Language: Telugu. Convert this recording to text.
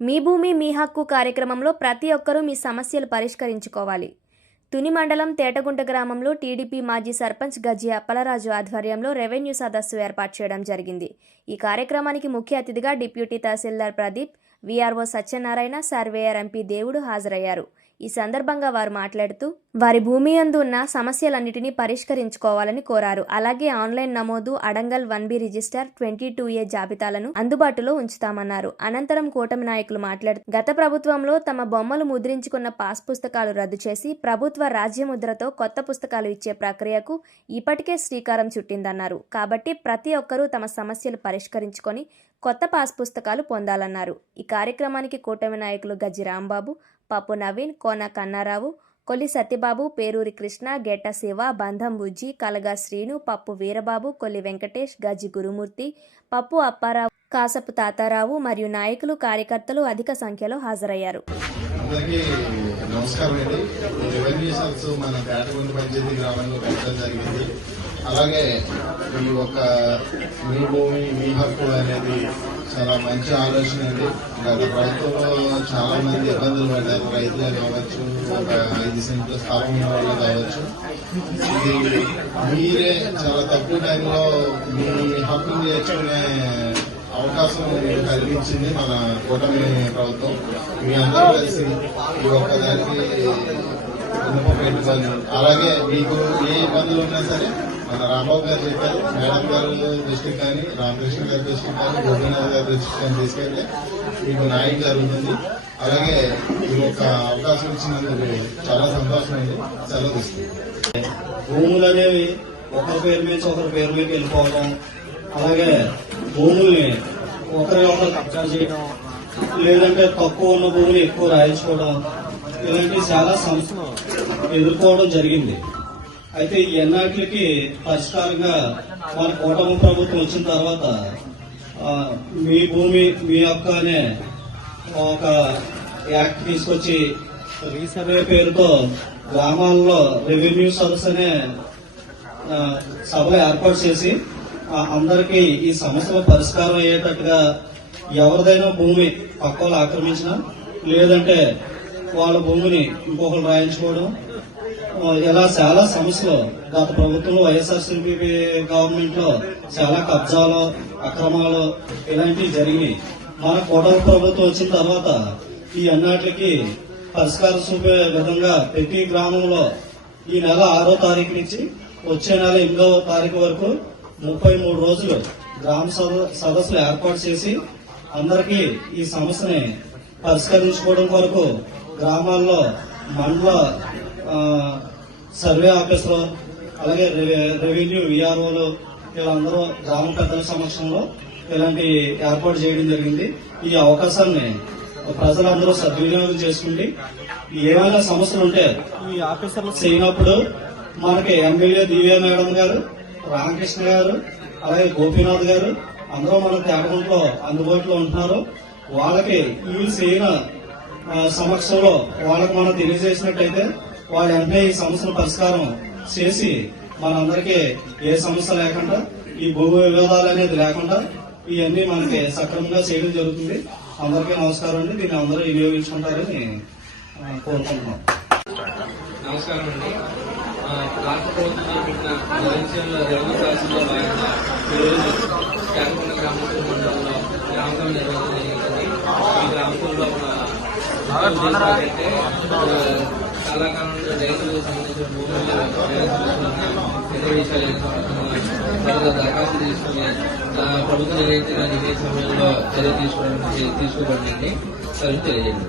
మీ భూమి మీ హక్కు కార్యక్రమంలో ప్రతి ఒక్కరూ మీ సమస్యలు పరిష్కరించుకోవాలి. తుని మండలం తేటగుంట గ్రామంలో టీడీపీ మాజీ సర్పంచ్ గజి అప్పలరాజు ఆధ్వర్యంలో రెవెన్యూ సదస్సు ఏర్పాటు చేయడం జరిగింది. ఈ కార్యక్రమానికి ముఖ్య అతిథిగా deputy tahsildar Pradeep VRO Satyanarayana surveyor MP Devudu హాజరయ్యారు. ఈ సందర్భంగా వారు మాట్లాడుతూ వారి భూమి యందు ఉన్న సమస్యలన్నిటినీ పరిష్కరించుకోవాలని కోరారు. అలాగే ఆన్లైన్ నమోదు adangal one B register twenty two A జాబితాలను అందుబాటులో ఉంచుతామన్నారు. అనంతరం కూటమి నాయకులు మాట్లాడుతూ గత ప్రభుత్వంలో తమ బొమ్మలు ముద్రించుకున్న పాస్ పుస్తకాలు రద్దు చేసి ప్రభుత్వ రాజ్యముద్రతో కొత్త పుస్తకాలు ఇచ్చే ప్రక్రియకు ఇప్పటికే శ్రీకారం చుట్టిందన్నారు. కాబట్టి ప్రతి ఒక్కరూ తమ సమస్యలు పరిష్కరించుకొని కొత్త పాస్ పుస్తకాలు పొందాలన్నారు. ఈ కార్యక్రమానికి కూటమి నాయకులు గజ్జి రాంబాబు పప్పు నవీన్ కోన కన్నారావు కొలి సత్యబాబు పేరూరి కృష్ణ గెట్ట శివ బంధం బుజ్జి కలగా శ్రీను పప్పు వీరబాబు కొలి వెంకటేష్ గజ్జి గురుమూర్తి పప్పు అప్పారావు కాసపు తాతారావు మరియు నాయకులు కార్యకర్తలు అధిక సంఖ్యలో హాజరయ్యారు. అందరికీ నమస్కారం అండి. రెవెన్యూ మన పంచాయతీ గ్రామంలో పెట్టడం జరిగింది. అలాగే ఈ ఒక మీ భూమి మీ హక్కు అనేది చాలా మంచి ఆలోచన అండి. గత ప్రభుత్వంలో చాలా మంది ఇబ్బందులు పడ్డారు. రైతులు కావచ్చు ఒక ఐదు సెంట్ల స్థలం ఉన్న వాళ్ళు కావచ్చు. ఇది మీరే చాలా తక్కువ టైంలో మీ హక్కులు నేర్చుకునే అవకాశం కలిగించింది మన కూటమి ప్రభుత్వం. మీ అందరూ కలిసి ఈ ఒక్కదానికి విన్నపం పెట్టుకోవాలి అలాగే మీకు ఏ ఇబ్బందులు ఉన్నా సరే మన రాంబాబు గారు చెప్పారు మేడం గారు దృష్టికి కానీ రామకృష్ణ గారి దృష్టికి కానీ గోపీనాథ్ గారి దృష్టికి కానీ తీసుకెళ్తే మీకు న్యాయం జరుగుతుంది. అలాగే ఈ యొక్క అవకాశం ఇచ్చినందుకు చాలా సంతోషమైంది. సెలవు తీసుకుంటాం. భూములు అనేవి ఒకరి పేరు మీద ఒకరి పేరు మీద వెళ్ళిపోవడం అలాగే భూముల్ని ఒకరి ఒకరు కబ్జా చేయడం లేదంటే తక్కువ ఉన్న భూమిని ఎక్కువ రాయించుకోవడం ఇలాంటివి చాలా సంస్థ ఎదుర్కోవడం జరిగింది. అయితే ఈ ఎన్నాటికి పరిష్కారంగా మన కూటమి ప్రభుత్వం వచ్చిన తర్వాత మీ భూమి మీ యొక్క అనే ఒక యాక్ట్ తీసుకొచ్చి రీసర్వే పేరుతో గ్రామాల్లో రెవెన్యూ సదస్సు అనే సభ ఏర్పాటు చేసి అందరికీ ఈ సమస్యల పరిష్కారం అయ్యేటట్టుగా ఎవరిదైనా భూమి పక్క వాళ్ళు లేదంటే వాళ్ళ భూమిని ఇంకొకరు రాయించుకోవడం ఇలా చాలా సమస్యలు గత ప్రభుత్వంలో వైఎస్ఆర్సీపీ గవర్నమెంట్లో చాలా కబ్జాలు అక్రమాలు ఇలాంటివి జరిగినాయి. మన కూటమి ప్రభుత్వం వచ్చిన తర్వాత ఈ అన్నిటికి పరిష్కారం చూపే విధంగా ప్రతి గ్రామంలో ఈ నెల ఆరో తారీఖు నుంచి వచ్చే నెల ఎనిమిదవ తారీఖు వరకు ముప్పై మూడు రోజులు గ్రామ సద- సదస్సులు ఏర్పాటు చేసి అందరికీ ఈ సమస్యని పరిష్కరించుకోవడం కొరకు గ్రామాల్లో మండల సర్వే ఆఫీసులు అలాగే రెవెన్యూ విఆర్ఓలు వీళ్ళందరూ గ్రామ పెద్దల సమక్షంలో ఇలాంటి ఏర్పాటు చేయడం జరిగింది. ఈ అవకాశాన్ని ప్రజలందరూ సద్వినియోగం చేసుకుంటే ఏమైనా సమస్యలు ఉంటే ఈ ఆఫీసర్లు చేయనప్పుడు మనకి ఎమ్మెల్యే దివ్య మేడం గారు రామకృష్ణ గారు అలాగే గోపీనాథ్ గారు అందరూ మన తేటగుంట్లో అందుబాటులో ఉంటున్నారు. వాళ్ళకి ఈ చేయన సమక్షంలో వాళ్ళకి మనం తెలియజేసినట్టయితే వాళ్ళు వెంటనే ఈ సమస్యల పరిష్కారం చేసి మనందరికీ ఏ సమస్య లేకుండా ఈ భూ వివాదాలు అనేది లేకుండా ఇవన్నీ మనకి సక్రమంగా చేయడం జరుగుతుంది. అందరికీ నమస్కారం అండి. దీన్ని అందరూ వినియోగించుకుంటారని కోరుకుంటున్నాం. నమస్కారం అండి. రాష్ట్ర ప్రభుత్వం చేపట్టిన జనసేనలో భాగంగా ఈరోజు గ్రామసభ నిర్వహించడం జరిగింది ఈ గ్రామసభలో మన చాలా రైతులకు సంబంధించిన భూములు దరఖాస్తు తీసుకుని ప్రభుత్వం ఏదైతే సమయంలో చర్య తీసుకోవడానికి తీసుకోబడింది తెలియజేయండి